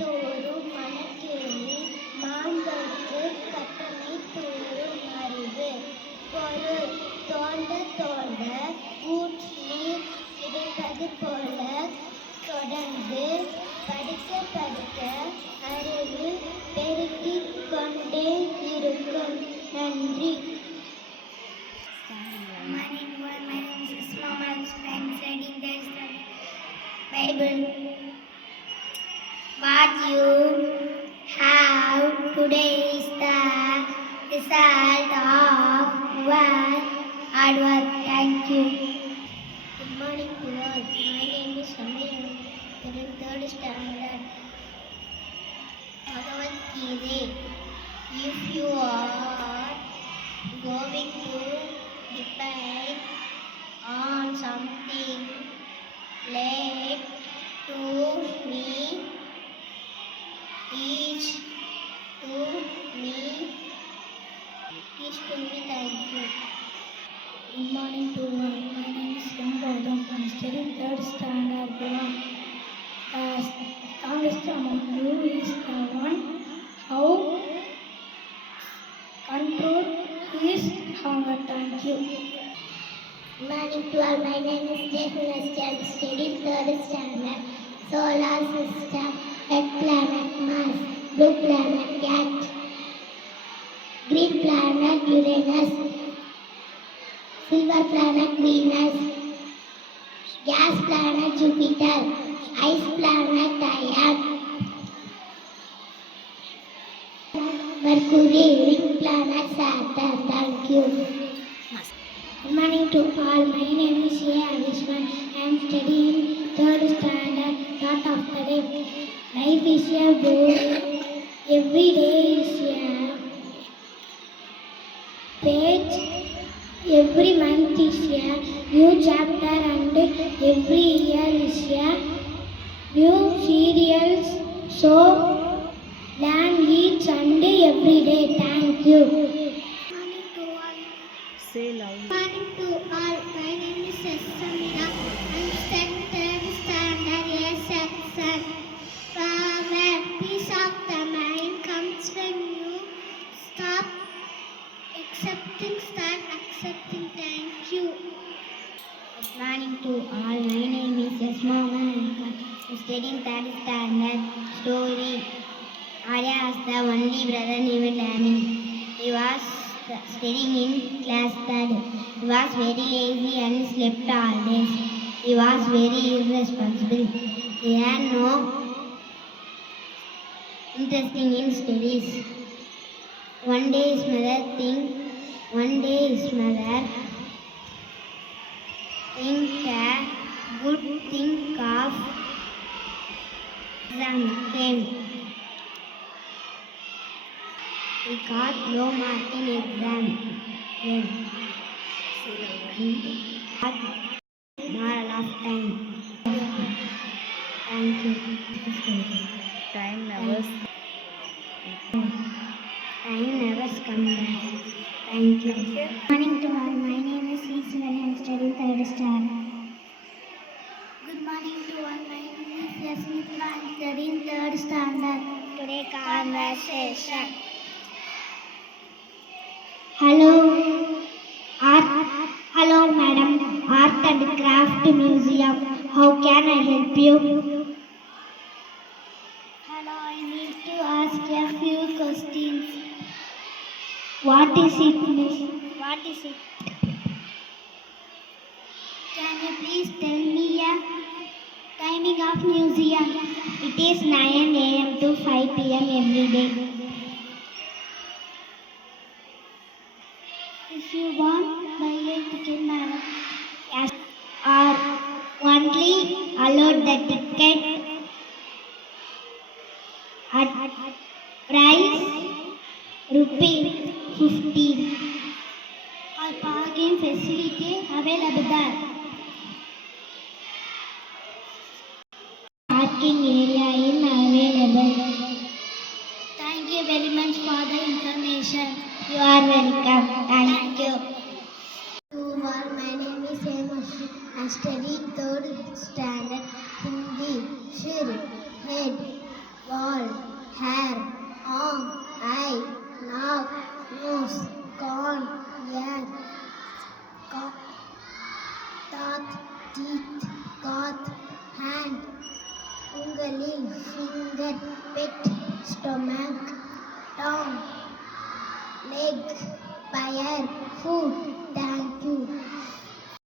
தோறும் மனக்கேணி மாண்பற்று கட்டணை தோறும் அறிவு பொருள் தோண்ட தோண்ட ஊற்றீர் கிடைப்பது போல தொடர்ந்து படிக்க படிக்க அறிவு பெருகிக் கொண்டே இருக்கும். நன்றி. Morning, my name is Islam. I'm studying the Bible. What you have today is the result of your hard work. Thank you. Good morning to all. My name is Samir. In third standard. Bhagavad Gita. If you are going to depend on something, let to me, teach to me, thank you. Good morning to all. My name is Gautam. I'm studying third standard. The strongest among you is the one how control is stronger. Thank you. Good morning to all. My name is Jason. I'm studying third standard. Solar system, red planet Mars, blue planet Cat, green planet Uranus, silver planet Venus, gas planet Jupiter, ice planet Titan, Mercury, ring planet Saturn. Thank you. Good morning to all. My name is A. Avishwan. I am studying third standard. Thought of the day. Life is a book. Every day is a page. Every month is a new chapter and every year is a new serials. So learn each and every day. Thank you. Morning to all. Say loud. Morning to all. My name is Samira. I'm studying third standard A section. Where peace of the mind comes when you stop accepting, start accepting. Thank you. Good morning to all. My name is Yasmohan. I'm studying third standard. Story. Arya was the only brother named Lami. He was studying in class third. He was very lazy and slept all days. He was very irresponsible. He had no interest in studies. One day his mother think a good think of exam came. He got low mark in exam. Then got moral of time. Thank you. Time never. Time never come back. Thank you. Good morning to all. My name is Eason and I am studying third standard. Good morning to all. My name is Yasmita. I'm studying third standard. Today conversation. Hello, madam. Art and Craft Museum. How can I help you? Hello, I need to ask a few questions. What is it, miss? What is it? Can you please tell me a timing of museum? It is 9 a.m. to 5 p.m. every day. If you want, buy a ticket, madam. Yes, or only allowed the ticket at price ₹50. Or parking facility available there. Parking area is available. Thank you very much for the information. You are welcome. Thank you. My name is Hemashi. I study third standard Hindi. Shir, head, wall, hair, arm, eye, knob, nose, corn, ear, thought, teeth, cloth, hand, unguli, finger, pet, stomach, tongue, leg, fire, food. Thank you.